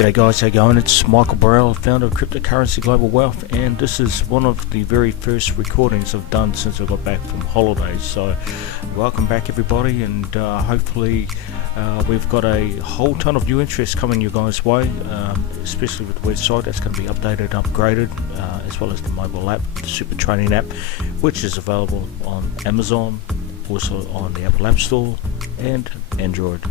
G'day guys, how you going? It's Michael Burrell, founder of Cryptocurrency Global Wealth, and this is one of the very first recordings I've done since I got back from holidays. So welcome back everybody, and hopefully we've got a whole ton of new interest coming your guys' way, especially with the website that's going to be updated and upgraded, as well as the mobile app, the Super Training app, which is available on Amazon, also on the Apple App Store and Android.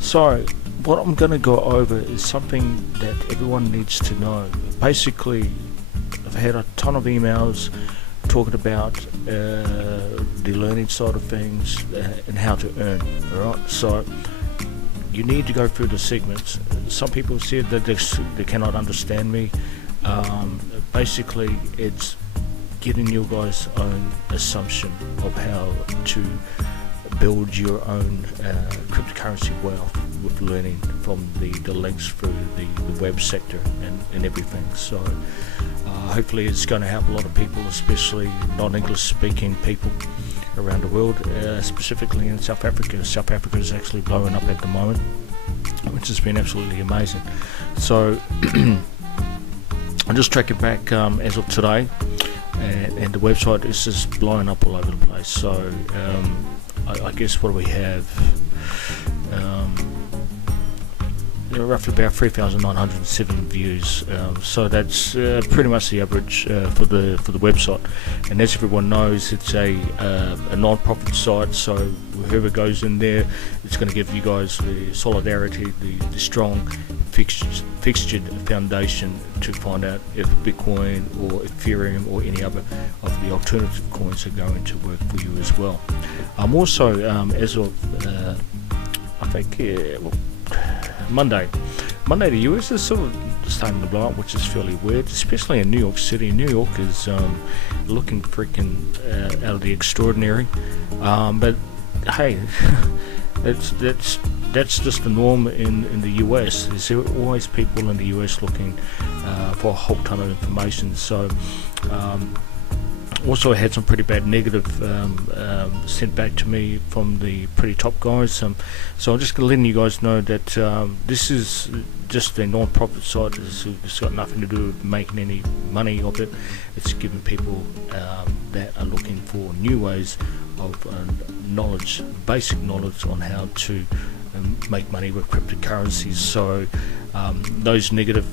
So what I'm going to go over is something that everyone needs to know. Basically, I've had a ton of emails talking about the learning side of things and how to earn. Alright, so you need to go through the segments. Some people said that they cannot understand me. Basically, it's getting your guys' own assumption of how to build your own cryptocurrency wealth with learning from the links through the web sector and everything. So hopefully it's going to help a lot of people, especially non-English speaking people around the world, specifically in South Africa. South Africa is actually blowing up at the moment, which has been absolutely amazing. So I'm just tracking back as of today, and the website is just blowing up all over the place. So I guess what do we have? Roughly about 3,907 views. So that's pretty much the average for the website. And as everyone knows, it's a non-profit site. So whoever goes in there, it's going to give you guys the solidarity, the strong fixtured foundation to find out if Bitcoin or Ethereum or any other of the alternative coins are going to work for you as well. I'm also, as of I think Monday the US is sort of starting to blow up, which is fairly weird, especially in New York City. New York is looking freaking out of the extraordinary, but hey, that's just the norm in the US. There's always people in the US looking for a whole ton of information. So also had some pretty bad negative sent back to me from the pretty top guys. So I'm just letting you guys know that this is just a non-profit site. It's got nothing to do with making any money of it. It's giving people that are looking for new ways of knowledge, basic knowledge on how to make money with cryptocurrencies. So those negative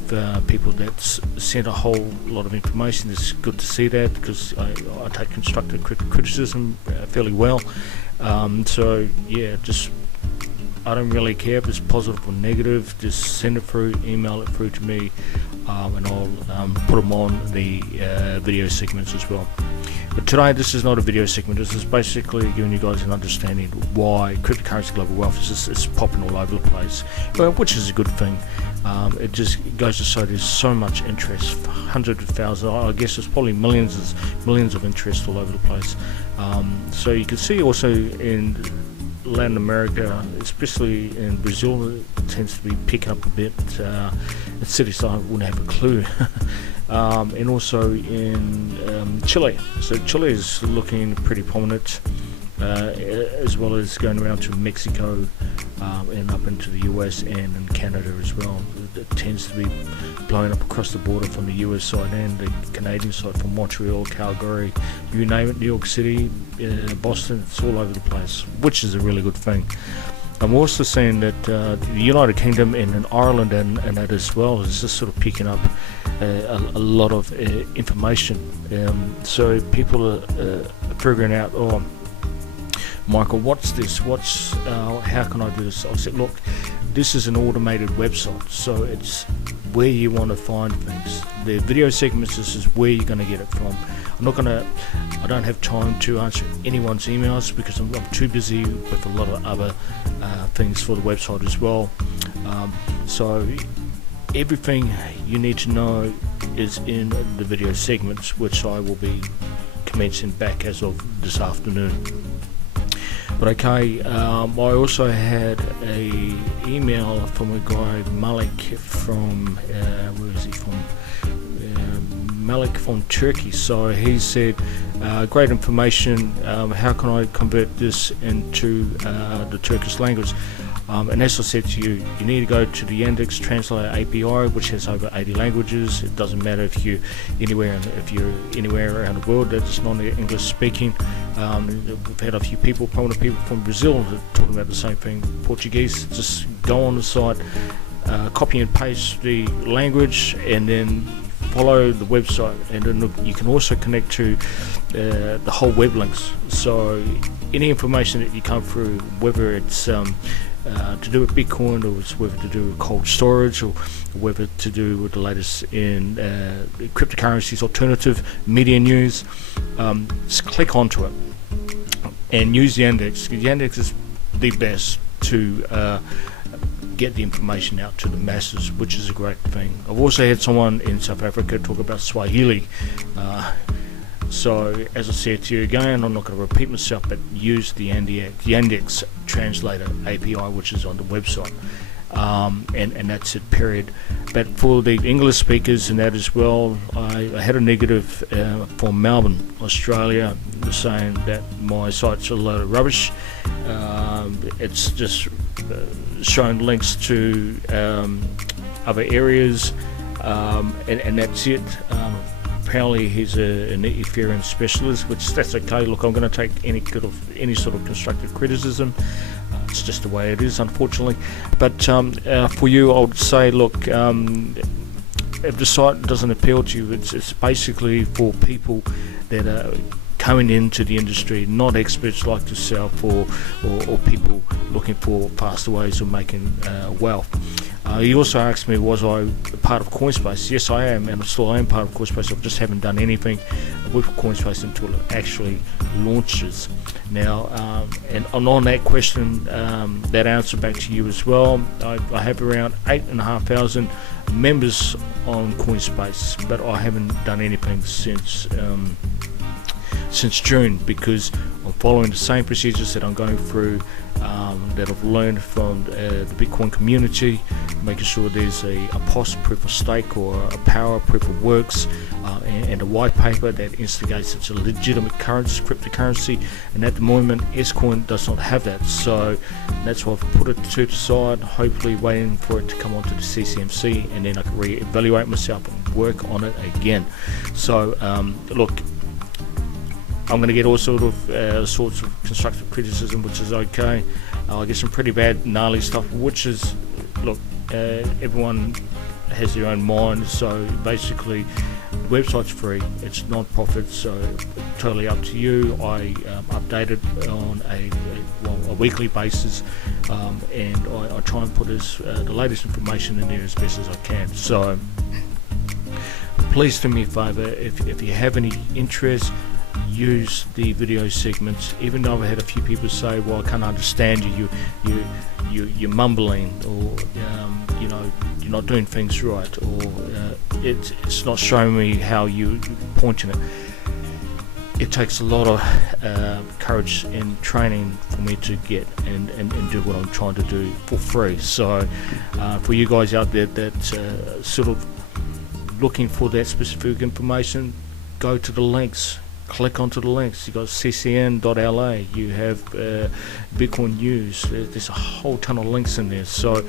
people that sent a whole lot of information, it's good to see that, because I take constructive criticism fairly well. So yeah, just I don't really care if it's positive or negative. Just send it through, email it through to me, and I'll put them on the video segments as well. But today this is not a video segment. This is basically giving you guys an understanding why cryptocurrency global wealth is popping all over the place, which is a good thing. It just goes to show there's so much interest, hundreds of thousands, I guess there's probably millions of interest all over the place. So you can see also in Latin America, especially in Brazil, it tends to be picking up a bit. In cities I wouldn't have a clue. And also in Chile. So Chile is looking pretty prominent, as well as going around to Mexico and up into the US and in Canada as well. It tends to be blowing up across the border from the US side and the Canadian side, from Montreal, Calgary, you name it, New York City, Boston. It's all over the place, which is a really good thing. I'm also seeing that the United Kingdom and in Ireland and that as well is just sort of picking up a lot of information. So people are figuring out, oh, Michael, what's this? How can I do this? I said, look, this is an automated website, so it's where you want to find things. The video segments, this is where you're going to get it from. I don't have time to answer anyone's emails because I'm too busy with a lot of other things for the website as well. So everything you need to know is in the video segments, which I will be commencing back as of this afternoon. But okay, I also had a email from a guy, Malik, from where is he from? Malik from Turkey. So he said, great information, how can I convert this into the Turkish language? And as I said to you, you need to go to the Yandex Translator API, which has over 80 languages. It doesn't matter if you're anywhere around the world that's non-English speaking. We've had a few prominent people from Brazil talking about the same thing. Portuguese. Just go on the site, copy and paste the language, and then follow the website. And then you can also connect to the whole web links. So any information that you come through, whether it's to do with Bitcoin, or it's whether to do with cold storage, or whether to do with the latest in cryptocurrencies, alternative media news, just click onto it and use Yandex. Yandex is the best to get the information out to the masses, which is a great thing. I've also had someone in South Africa talk about Swahili. So as I said to you again, I'm not going to repeat myself, but use the Yandex Translator API, which is on the website, and that's it, period. But for the English speakers and that as well, I had a negative from Melbourne, Australia, saying that my site's a load of rubbish. It's just showing links to other areas, and that's it. Apparently he's an Ethereum specialist, which that's okay. Look, I'm going to take any sort of constructive criticism. It's just the way it is, unfortunately. But for you, I would say, look, if the site doesn't appeal to you, it's basically for people that are coming into the industry, not experts like yourself, or people looking for faster ways of making wealth. He also asked me, was I part of Coinspace? Yes, I am, and I still am part of Coinspace. I just haven't done anything with Coinspace until it actually launches. Now, and on that question, that answer back to you as well, I have around 8,500 members on Coinspace, but I haven't done anything since June, because I'm following the same procedures that I'm going through, that I've learned from the Bitcoin community, making sure there's a POS, proof of stake, or a power, proof of works, and a white paper that instigates it's a legitimate cryptocurrency. And at the moment, Scoin does not have that, so that's why I've put it to the side, hopefully waiting for it to come onto the CCMC, and then I can re-evaluate myself and work on it again. So look, I'm going to get all sorts of constructive criticism, which is okay. I get some pretty bad, gnarly stuff, which is, look, everyone has their own mind. So basically, the website's free, it's non-profit, so totally up to you. I update it on a weekly basis, and I try and put the latest information in there as best as I can. So please do me a favour, if you have any interest, use the video segments. Even though I had a few people say, well, I can't understand you're mumbling, or you're not doing things right, or it's not showing me how you're pointing it. It takes a lot of courage and training for me to get and do what I'm trying to do for free. So for you guys out there that sort of looking for that specific information, go to the links. Click onto the links. You got ccn.la, you have Bitcoin news. There's a whole ton of links in there. So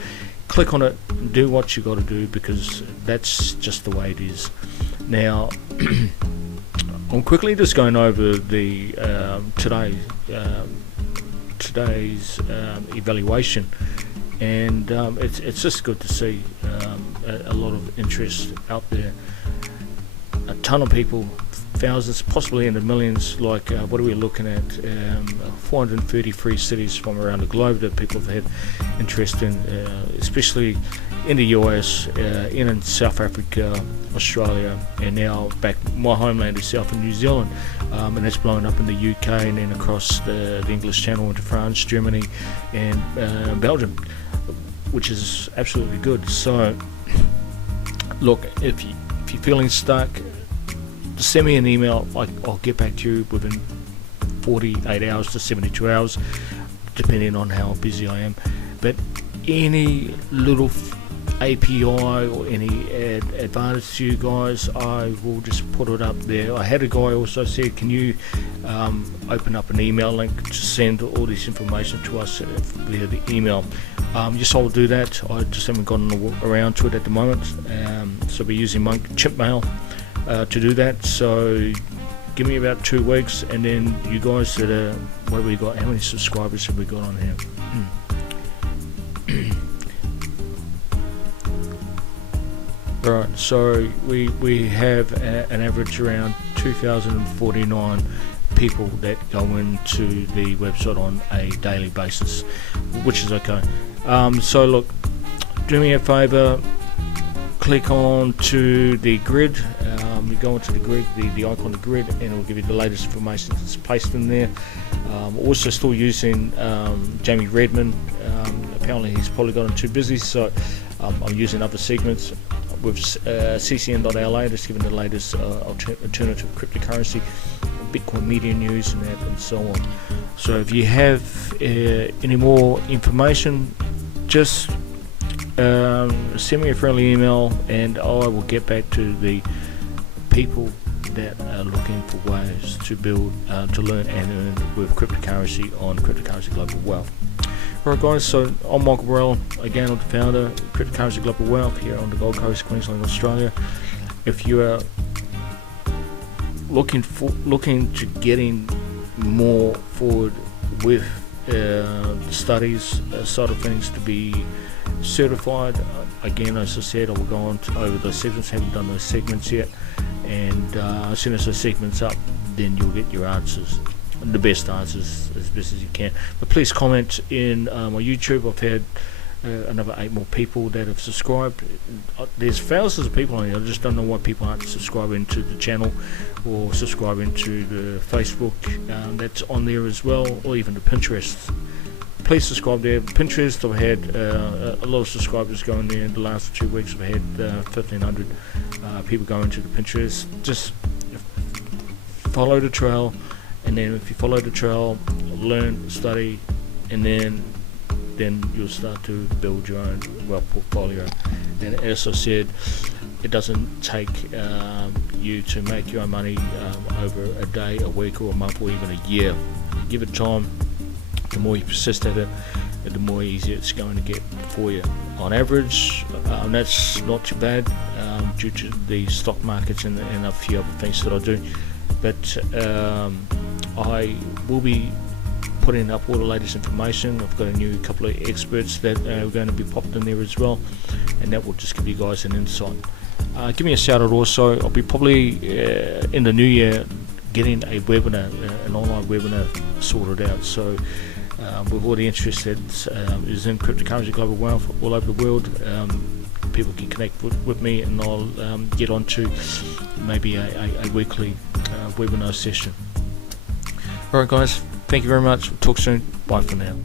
click on it, do what you got to do, because that's just the way it is. Now, I'm quickly just going over the today's evaluation, and it's just good to see a lot of interest out there. A ton of people, thousands, possibly in the millions. Like what are we looking at? 433 cities from around the globe that people have had interest in, especially in the US, in South Africa, Australia, and now back my homeland is South and New Zealand, and it's blowing up in the UK, and then across the English Channel into France, Germany, and Belgium, which is absolutely good. So look, if you're feeling stuck, send me an email. I'll get back to you within 48 hours to 72 hours, depending on how busy I am. But any little API or any advantage to you guys, I will just put it up there. I had a guy also said, can you open up an email link to send all this information to us via the email? Yes, I'll do that. I just haven't gotten around to it at the moment, so we're using Chimp Mail to do that. So give me about 2 weeks, and then you guys that are, what have we got, how many subscribers have we got on here? Right, so we have an average around 2,049 people that go into the website on a daily basis, which is okay. So look, do me a favor, click on to the grid. You go into the grid, the icon of the grid, and it will give you the latest information that's placed in there. Also still using Jamie Redmond. Apparently he's probably gotten too busy, so I'm using other segments with ccn.la, just giving the latest alternative cryptocurrency, Bitcoin media news and that, and so on. So if you have any more information, just send me a friendly email, and I will get back to the people that are looking for ways to build, to learn and earn with cryptocurrency on Cryptocurrency Global Wealth. Alright guys, so I'm Michael Burrell, again I'm the founder of Cryptocurrency Global Wealth here on the Gold Coast, Queensland, Australia. If you are looking to getting more forward with the studies side of things to be certified, again as I said, I will go on over those segments. Haven't done those segments yet, and as soon as those segments up, then you'll get your answers, the best answers as best as you can. But please comment in my YouTube. I've had another 8 more people that have subscribed. There's thousands of people on here. I just don't know why people aren't subscribing to the channel or subscribing to the Facebook that's on there as well, or even the Pinterest. Please subscribe there. Pinterest, I've had a lot of subscribers going there in the last 2 weeks. I've had 1,500 people going to the Pinterest. Just follow the trail, and then if you follow the trail, learn, study, and then you'll start to build your own wealth portfolio. And as I said, it doesn't take you to make your own money over a day, a week, or a month, or even a year. Give it time. The more you persist at it, the more easier it's going to get for you. On average, that's not too bad due to the stock markets and a few other things that I do. But I will be putting up all the latest information. I've got a new couple of experts that are going to be popped in there as well, and that will just give you guys an insight. Give me a shout out also. I'll be probably in the new year getting a webinar, an online webinar sorted out. So with all the interest that is in Cryptocurrency Global Wealth all over the world, people can connect with me, and I'll get onto maybe a weekly webinar session. Alright guys, thank you very much. We'll talk soon. Bye for now.